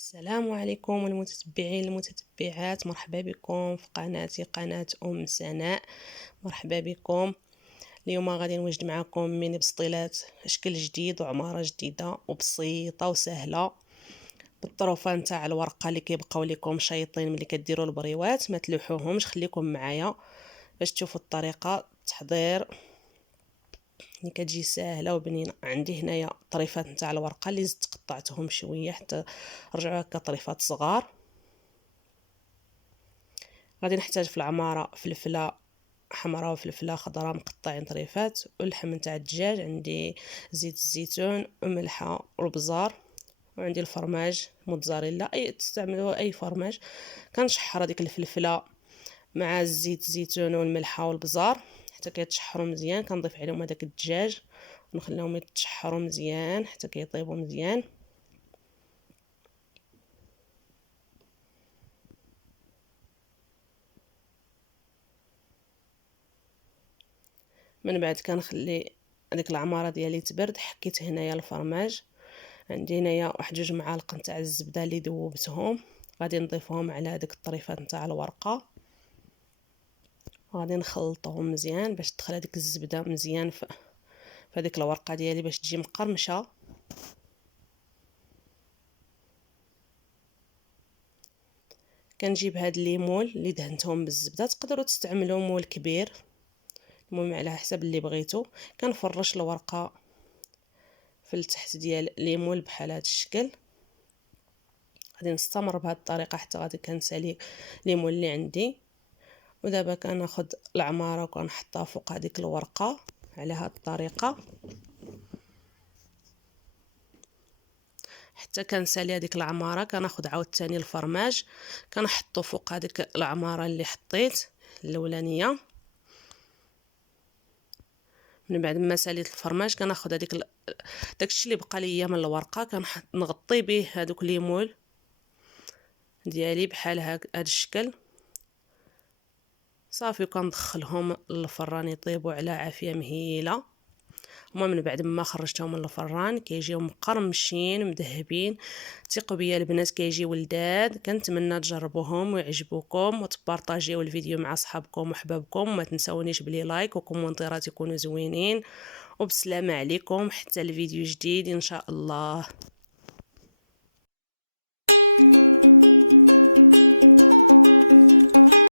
السلام عليكم المتتبعين المتتبعات، مرحبا بكم في قناتي قناة سناء. مرحبا بكم. اليوم غادي نوجد معكم ميني بسطيلات شكل جديد وعمارة جديدة وبسيطة وسهلة بالطروفه نتاع الورقه اللي كيبقاو لكم شايطين ملي كديروا البريوات. ما تلوحوهمش، خليكم معايا باش تشوفوا الطريقه التحضير اللي كتجي ساهله وبنينه. عندي هنايا طريفات نتاع الورقه اللي زدت قطعتهم شويه حتى رجعوا هكا طريفات صغار. غادي نحتاج في العماره فلفله حمراء وفلفله خضراء مقطعين طريفات، واللحم نتاع الدجاج. عندي زيت الزيتون وملحه والبزار، وعندي الفرماج موتزاريلا، اي تستعملوا اي فرماج. كنشحر هذيك الفلفله مع الزيت الزيتون والملحه والبزار حتى كيتشحروا مزيان. كنضيف عليهم هذاك الدجاج ونخليهم يتشحروا مزيان حتى كيطيبوا مزيان. من بعد كنخلي هذيك العماره ديالي تبرد. حكيت هنايا الفرماج، عندي هنايا واحد 2 معالق نتاع الزبده اللي ذوبتهم، غادي نضيفهم على هذيك الطريفات نتاع الورقه وغادي نخلطهم مزيان باش تدخل هذيك الزبده مزيان في هذيك الورقه ديالي باش تجي مقرمشه. كنجيب هاد الليمون اللي دهنتهم بالزبده، تقدروا تستعملوا مول كبير، المهم على حسب اللي بغيتو. كنفرش الورقه في التحت ديال ليمون بحال هذا الشكل. غادي نستمر بهذه الطريقه حتى غادي كنسالي ليمون اللي عندي. ودابا كناخذ العماره وكنحطها فوق هذيك الورقه على هذه الطريقه حتى كنسالي هذيك العماره. كناخذ عاوتاني الفرماج كنحطو فوق هذيك العماره اللي حطيت الاولانيه. من بعد ما ساليت الفرماج كناخذ هذيك داكشي اللي بقى ليا من الورقه كنغطي به هذوك ليمون ديالي بحال هذا الشكل صافي. وكندخلهم للفران يطيبوا على عافيه مهيله. هما من بعد ما خرجتهم من الفران كيجيو مقرمشين مذهبين. ثقوا بيا البنات كيجيو لذاذ. كنتمنى تجربوهم ويعجبوكم وتبارطاجيو الفيديو مع صحابكم وحبابكم، وما تنسونيش بلي لايك وكومونتيرات يكونوا زوينين. وبسلامه عليكم حتى الفيديو جديد ان شاء الله.